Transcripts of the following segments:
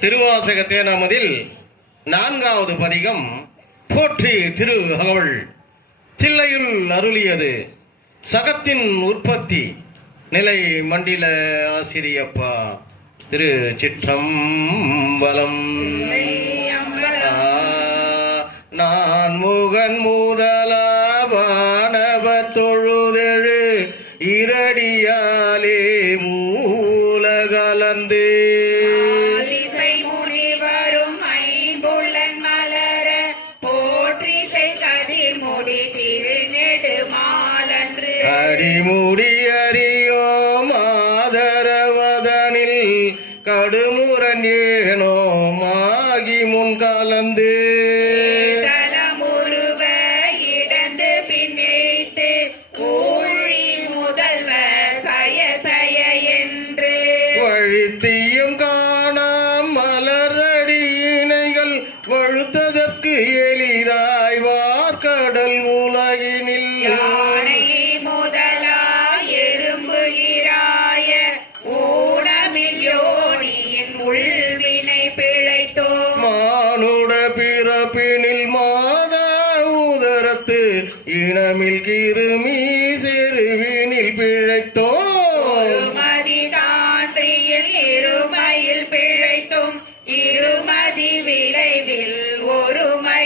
திருவாசக நமதில் நான்காவது பதிகம் போற்றி திரு அகவல் தில்லையுள் அருளியது சகத்தின் உற்பத்தி நிலை மண்டில ஆசிரியப்பா திரு சிற்றம்பலம். நான் முகன் மூதல்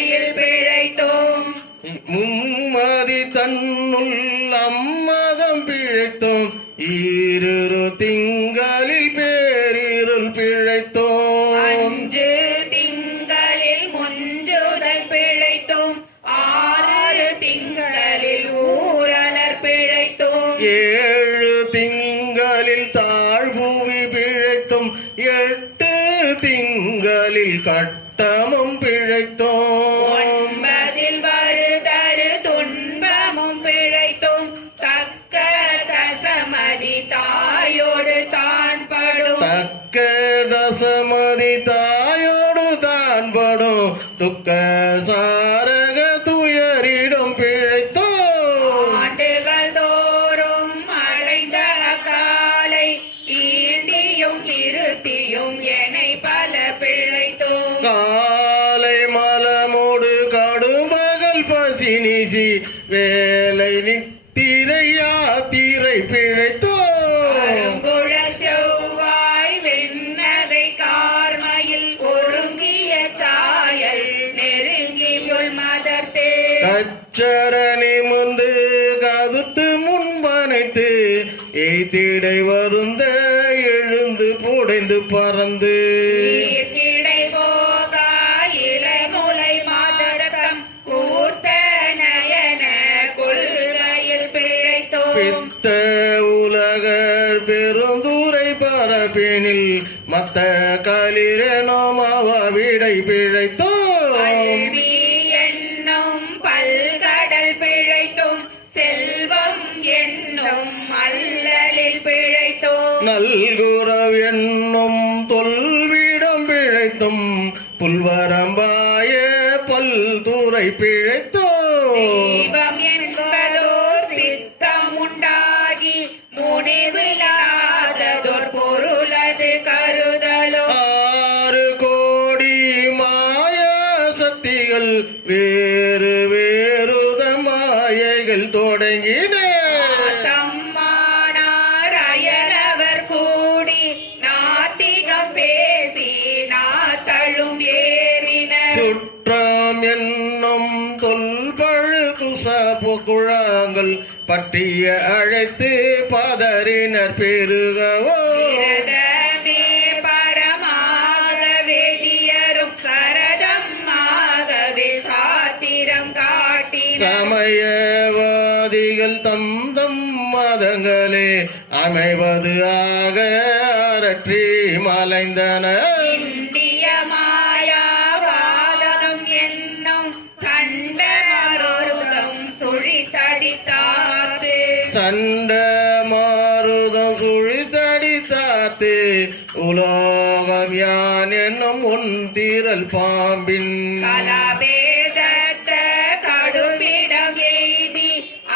முறையில் பிழைத்தோம். மும்மதி தன்னுள் அம்மதம் பிழைத்தோம். ஈரு திங்க தாயோடு தான் படும். துக்க சாரக துயரிடும் பிழைத்தோ. ஆண்டுகள் தோறும் அடைந்த காலை ஈண்டியும் இருத்தியும் என்னை பல பிழைத்தோ. காலை மலமோடு கடும் பகல் பசினிசி வேலை நித்திரை யாத்திரை பிழை தேடை வருந்த எழுந்து புடைந்து பறந்து. பித்த உலகர் பெருந்தூரை பரப்பினில் மத்த களிரனோம் அவ விடை பிழைத்தோ ¡El. அழைத்து பாதரினர் பெருகவோ. சமயவாதிகள் தம் தம் மதங்களே அமைவது ஆக அரற்றி மலைந்தனர் மாந்திரல் பாம்பின் கலபேதத்தை கடுமிடம் எய்தி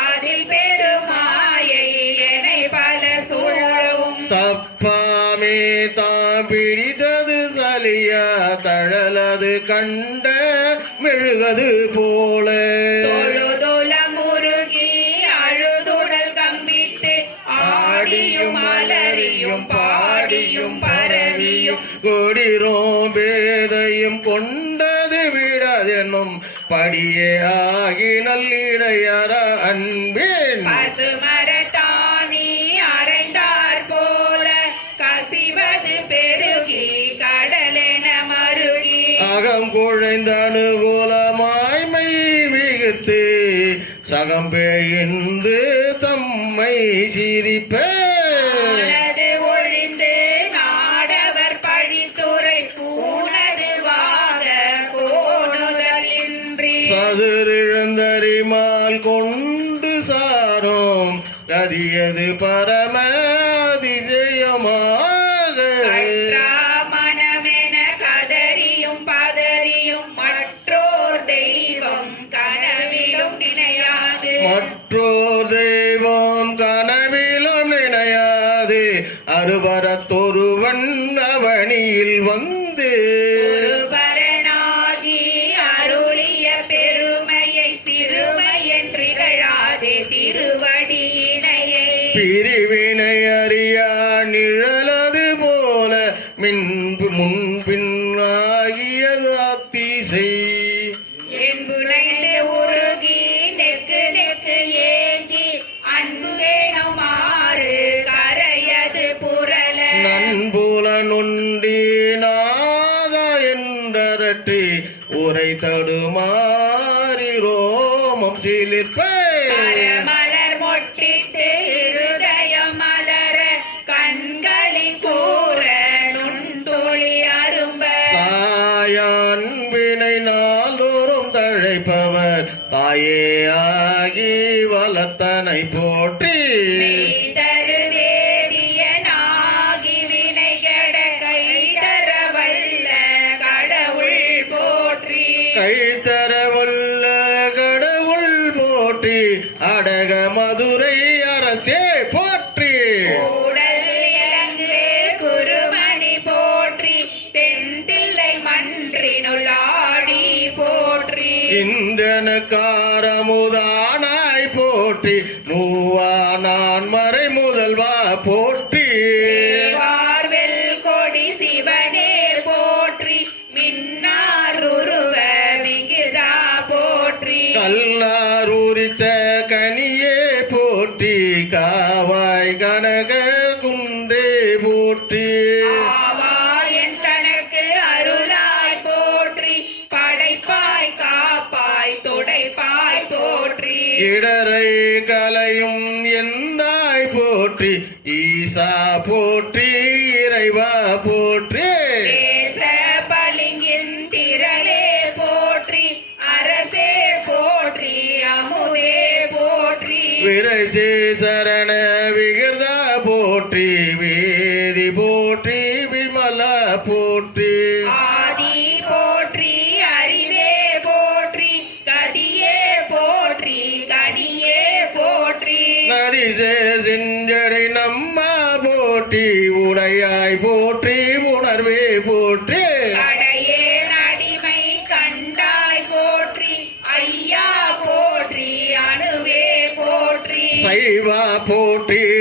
அதில் பெருமாயை என்னை பல சூழவும். தப்பாமே தாம் பிடித்தது சலிய தழலது கண்ட மெழுகது போல. பாடியும் பரவியும். கொடிரோ கொண்டது விடதெனும் படியே ஆகி நல்லிடையற அன்பேன். பசுமரத்தாணி அரைந்தார் போல கசிவது பெருகி கடலென மருகி. அகம் குழைந்த அனுகூலமாய்மை மிகுத்து சகம்பெயின்று தம்மை சிரிப்ப. கரிமால் கொண்டு சாரோம். கதியது பரம அதிசயமாக திருவடியினையை பிரிவினை அறியா நிழலது போல மின்பு முன் இன்றனக்காரமுதானாய் போற்றி மூவா நான் மறை முதல்வா போற்றி. கொடி சிவனே போற்றி மின்னார் உருவ மிகுதா போற்றி. கல்லார் உரித்த கனியே போற்றி காவாய் கனக குன்றே போற்றி. இடரை கலையும் எந்தாய் போற்றி ஈசா போற்றி இறைவா போற்றி.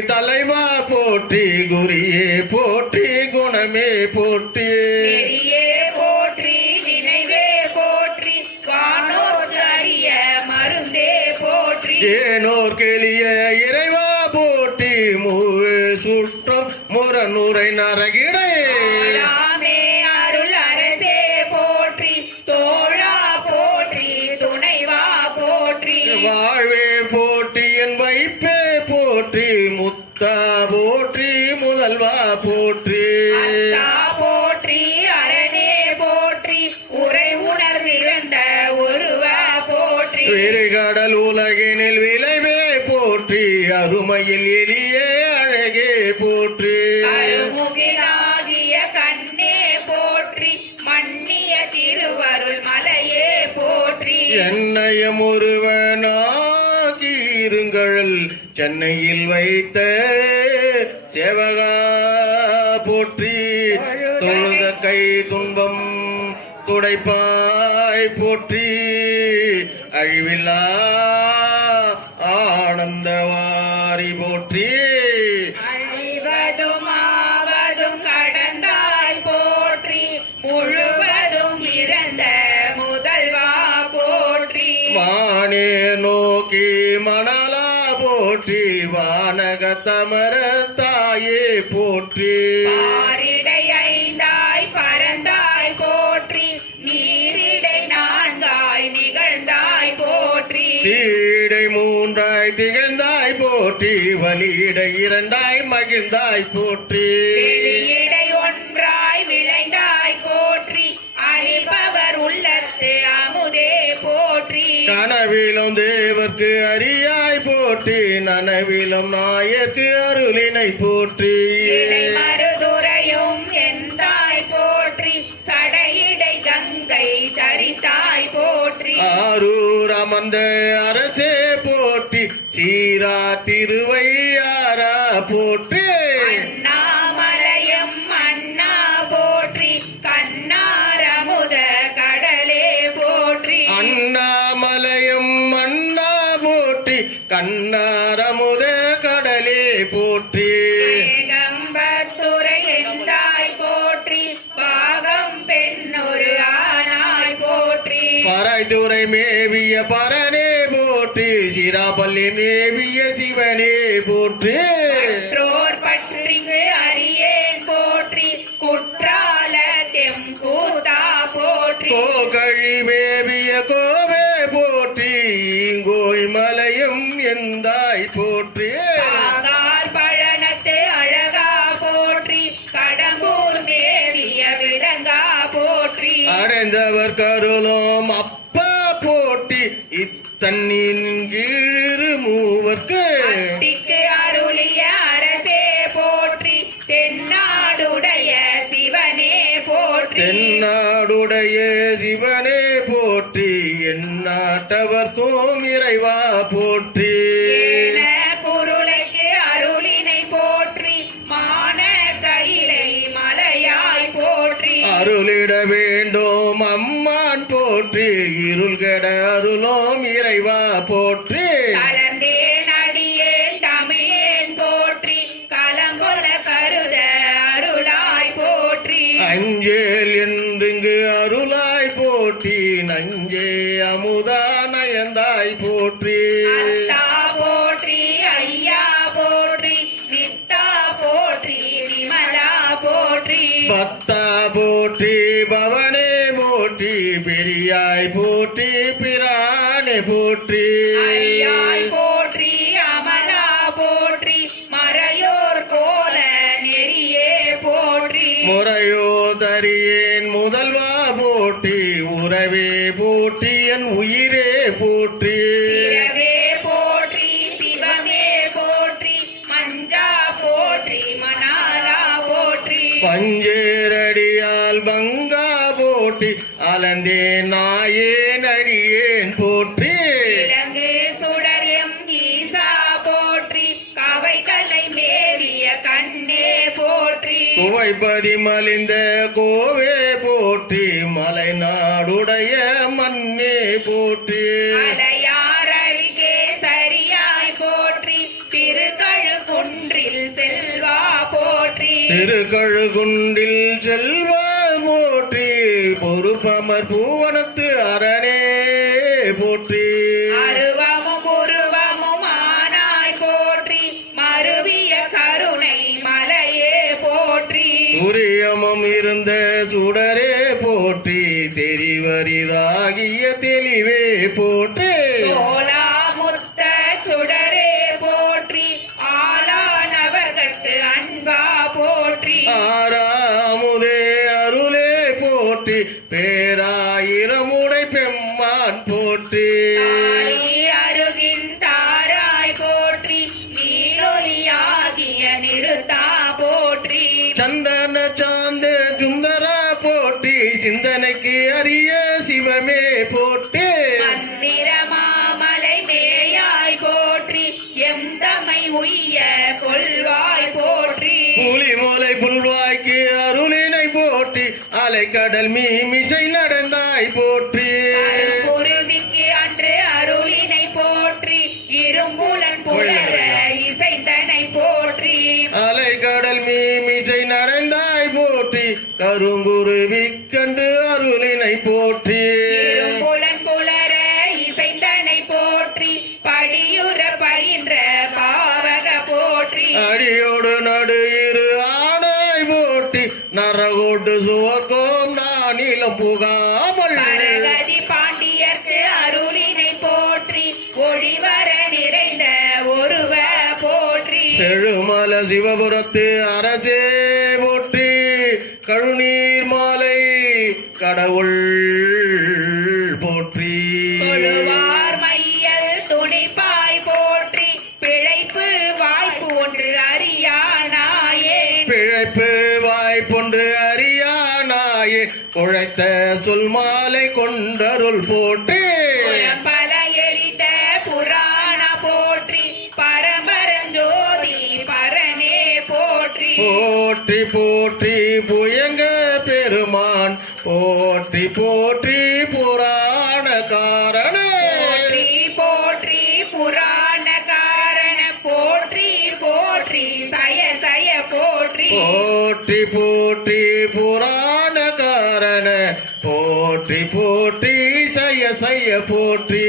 தலைவா போற்றி குரியே போற்றி குணமே போற்றி. போற்றி நினைவே போற்றி காணோர் அறிய மருந்தே போற்றி. ஏனோர் கெளிய இறைவா போற்றி மூழு சுற்றம் முரனுரை நரகிடே போற்றி. போற்றி அரணே போற்றி உரை உணர்விருந்த ஒருவ போற்றி. கடல் உலகினில் விளைவே போற்றி. அருமையில் எளிய அழகே போற்றி. அருமுகிலாகிய கண்ணே போற்றி. மன்னிய திருவருள் மலையே போற்றி. என்னையம் ஒருவனாகி இருங்கழல். சென்னையில் வைத்த சேவகா போற்றி. தொழுத கை துன்பம். துடைப்பாய் போற்றி. அழிவில்லா ஆனந்தவாரி போற்றி. அழிவதும் ஆவதும் கடந்தாய் போற்றி. முழுவதும் இறந்த முதல்வா போற்றி. வானே நோக்கி மணலா போற்றி. வானக தமர தாயே போற்றி. பாரிடை ஐந்தாய் பறந்தாய் போற்றி. நீரிடை நான்காய் நிகழ்ந்தாய் போற்றி. சீடை மூன்றாய் திகழ்ந்தாய் போற்றி. வலியிடை இரண்டாய் மகிழ்ந்தாய் போற்றி. கனவிலும் தேவர்க்கு அரியாய் போற்றி நனவிலும் நாயர்க்கு அருளினை போற்றி. ஆரூர் அமர்ந்த அரசே போற்றி சீரா திருவையாரா போற்றி. போற்றி. ஏகம்பத்துரை எந்தாய் போற்றி பாகம் பெண்ணொரு ஆனாய் போற்றி. பறைதுறை மேவிய பரனே போற்றி சிராபள்ளி மேவிய சிவனே போற்றி. கோகழி மேவிய கோவே போற்றி இங்கோய் மலையும் எந்தாய் போற்றி. தென்னாடுடைய சிவனே போற்றி. எந்நாட்டவர்க்கும் இறைவா போற்றி. பொருளைக்கு அருளினை போற்றி. மான கைலை மலையாய் போற்றி. அருளிட வேண்டும் அம்மான் போற்றி. இருள் கெட அருளோம் இறைவா போற்றி. போற்றி நஞ்சே அமுதா நயந்தாய் போற்றி. போற்றி ஐயா போற்றி வித்தா போற்றி விமலா போற்றி. பத்தா போற்றி பவனே போற்றி பெரியாய் போற்றி பிரானே போற்றி. ஐயாய் போற்றி உயிரே போற்றி. பிறவே போற்றி சிவமே போற்றி மஞ்சா போற்றி மணாலா போற்றி. பஞ்சேரடியால் பங்கா போற்றி அலந்தே நாயேன் அடியேன் போற்றி. இலங்கு சுடரியம் ஈசா போற்றி கவை தலை மேவிய கண்ணே போற்றி. குவைப்பதி மலிந்த கோவே போற்றி மலை நாடுடைய மண்ணே போற்றி. அடையார் அருகே சரியாய் போற்றி. திருக்கழு குன்றில் செல்வா போற்றி. திருக்கழுகுண்டில் செல்வா போற்றி. பொறுப்பமர் பூவனத்து அரணே பேராயிரமுடை பெம்மான் போற்றி. தாரி அருகின் தாராய் போற்றி நீரொலியாகிய நிறுத்தா போற்றி. சந்தன சாந்த சுந்தரா போற்றி சிந்தனைக்கு அரிய சிவமே போற்றி. மந்திர மாமலை மேயாய் போற்றி எம் தமை உய்ய கொள்வாய் போற்றி. புலிமலை அருளினை போற்றி கடல் மீமிசை நடந்தாய் போற்றி. போட்டி நரகோட்டு சுவர்க்கோம் நானிலம் புகாமல். பாண்டியர்க்கு அருளினை போற்றி ஒளிவர நிறைந்த ஒருவ போற்றி. செழுமல சிவபுரத்து அரசே அறியானாயே குழைத்த சொல் மாலை கொண்டருள் போற்றி. பல எரித்த புராண போற்றி பரமரஞ்சோதி பரனே போற்றி. போற்றி போற்றி புயங்க பெருமான். போற்றி போற்றி புராண காரண. போற்றி போற்றி புராண காரண போற்றி போற்றி சய சய போற்றி. போற்றி போற்றி புராண போற்றி போற்றி சய சய போற்றி.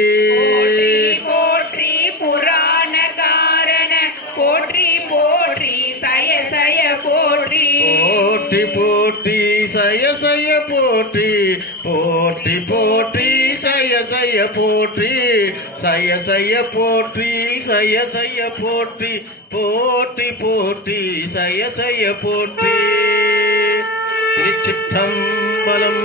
போற்றி புராண காரண போற்றி போற்றி சய சய போற்றி. போற்றி போற்றி சய சய போற்றி. போற்றி போற்றி சய சய போற்றி. சய சய போற்றி சய சய போற்றி. போற்றி போற்றி சய சய போற்றி. திருச்சிற்றம்பலம்.